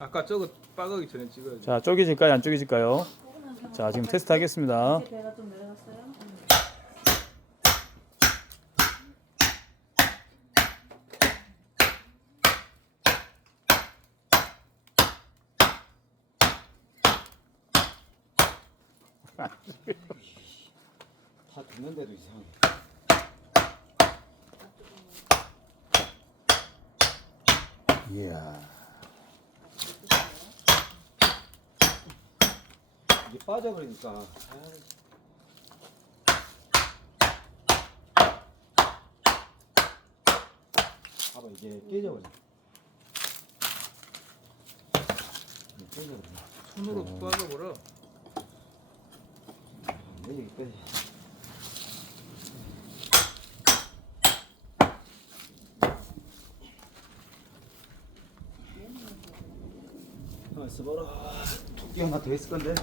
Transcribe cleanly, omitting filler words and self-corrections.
아까 저거 빠가기 전에 찍어야지. 자, 쪼개질까요? 안 쪼개질까요? 자, 지금 테스트 하겠습니다. 배가 좀 내려갔어요? 다 듣는데도 이상해. 이야. 이게 빠져버리니까. 봐봐, 이게 깨져버려. 깨져버려. 손으로 빠져버려. 이게 깨져. 한번 써보라. 토끼 하나 더 있을 건데.